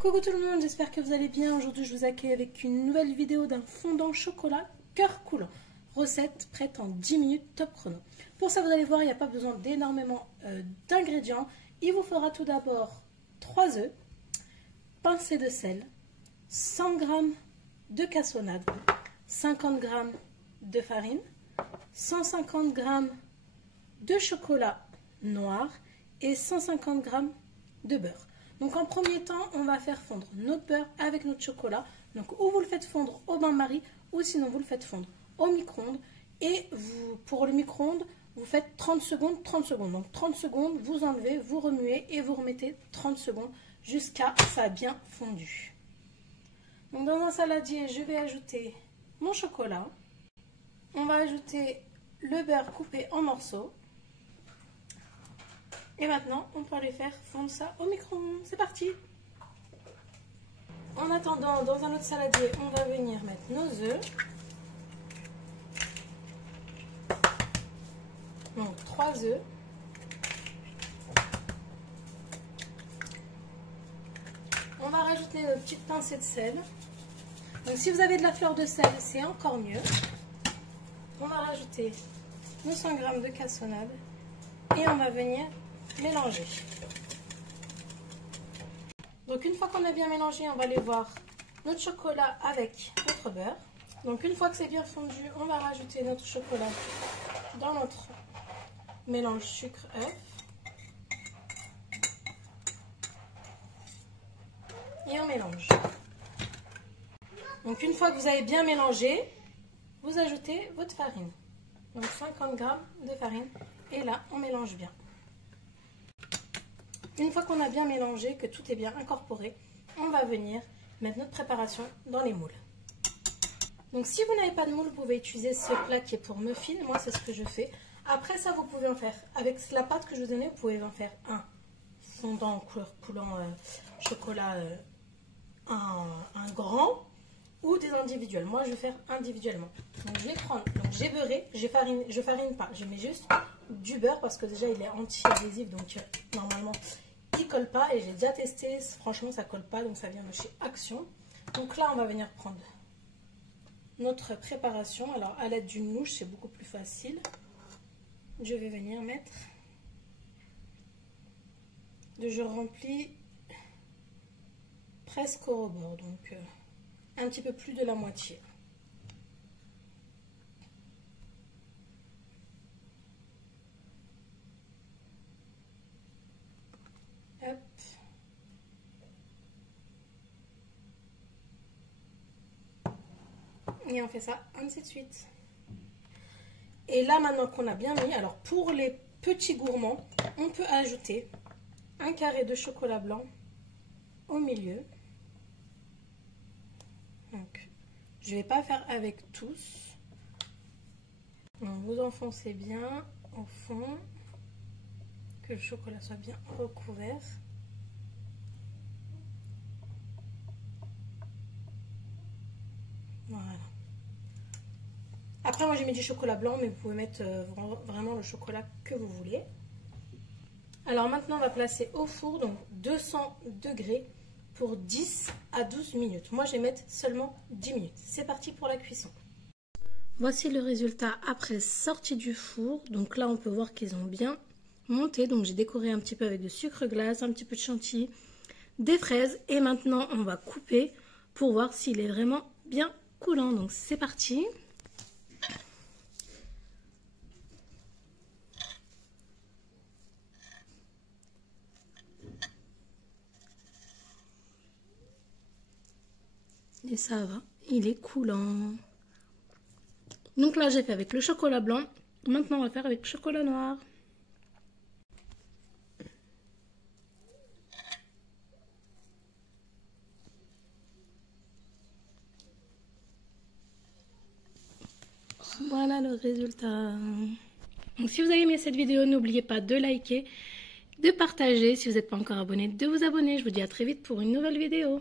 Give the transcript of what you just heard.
Coucou tout le monde, j'espère que vous allez bien. Aujourd'hui je vous accueille avec une nouvelle vidéo d'un fondant chocolat cœur coulant. Recette prête en 10 minutes top chrono. Pour ça vous allez voir, il n'y a pas besoin d'énormément d'ingrédients. Il vous faudra tout d'abord 3 œufs, pincée de sel, 100 g de cassonade, 50 g de farine, 150 g de chocolat noir et 150 g de beurre. Donc en premier temps, on va faire fondre notre beurre avec notre chocolat. Donc ou vous le faites fondre au bain-marie ou sinon vous le faites fondre au micro-ondes. Et pour le micro-ondes, vous faites 30 secondes, 30 secondes. Donc 30 secondes, vous enlevez, vous remuez et vous remettez 30 secondes jusqu'à ce que ça a bien fondu. Donc dans un saladier, je vais ajouter mon chocolat. On va ajouter le beurre coupé en morceaux. Et maintenant, on peut aller faire fondre ça au micro-ondes. C'est parti! En attendant, dans un autre saladier, on va venir mettre nos œufs. Donc 3 œufs. On va rajouter notre petite pincée de sel. Donc si vous avez de la fleur de sel, c'est encore mieux. On va rajouter nos 100 g de cassonade. Et on va venir mélanger. Donc une fois qu'on a bien mélangé, on va aller voir notre chocolat avec notre beurre. Donc une fois que c'est bien fondu, on va rajouter notre chocolat dans notre mélange sucre-œuf. Et on mélange. Donc une fois que vous avez bien mélangé, vous ajoutez votre farine. Donc 50 g de farine. Et là, on mélange bien. Une fois qu'on a bien mélangé, que tout est bien incorporé, on va venir mettre notre préparation dans les moules. Donc si vous n'avez pas de moule, vous pouvez utiliser ce plat qui est pour muffins. Moi, c'est ce que je fais. Après ça, vous pouvez en faire, avec la pâte que je vous ai donnée, vous pouvez en faire un fondant en couleur coulant chocolat, un grand ou des individuels. Moi, je vais faire individuellement. Donc je vais prendre, donc j'ai beurré, je farine pas, je mets juste du beurre parce que déjà il est anti-adhésif, donc normalement il colle pas et j'ai déjà testé, franchement ça colle pas, donc ça vient de chez Action. Donc là on va venir prendre notre préparation. Alors à l'aide d'une mouche c'est beaucoup plus facile. Je vais venir mettre, je remplis presque au rebord, donc un petit peu plus de la moitié. Hop. Et on fait ça ainsi de suite. Et là maintenant qu'on a bien mis, alors pour les petits gourmands, on peut ajouter un carré de chocolat blanc au milieu. Donc je vais pas faire avec tous. Donc, vous enfoncez bien au fond, que le chocolat soit bien recouvert. Voilà. Après moi j'ai mis du chocolat blanc, mais vous pouvez mettre vraiment le chocolat que vous voulez. Alors maintenant on va placer au four, donc 200 degrés pour 10 à 12 minutes. Moi je vais mettre seulement 10 minutes. C'est parti pour la cuisson. Voici le résultat après sortie du four. Donc là on peut voir qu'ils ont bien monté. Donc j'ai décoré un petit peu avec de sucre glace, un petit peu de chantilly, des fraises. Et maintenant on va couper pour voir s'il est vraiment bien coulant. Donc c'est parti. Et ça va, il est coulant. Donc là j'ai fait avec le chocolat blanc. Maintenant on va faire avec le chocolat noir. Voilà le résultat. Donc si vous avez aimé cette vidéo, n'oubliez pas de liker, de partager. Si vous n'êtes pas encore abonné, de vous abonner. Je vous dis à très vite pour une nouvelle vidéo.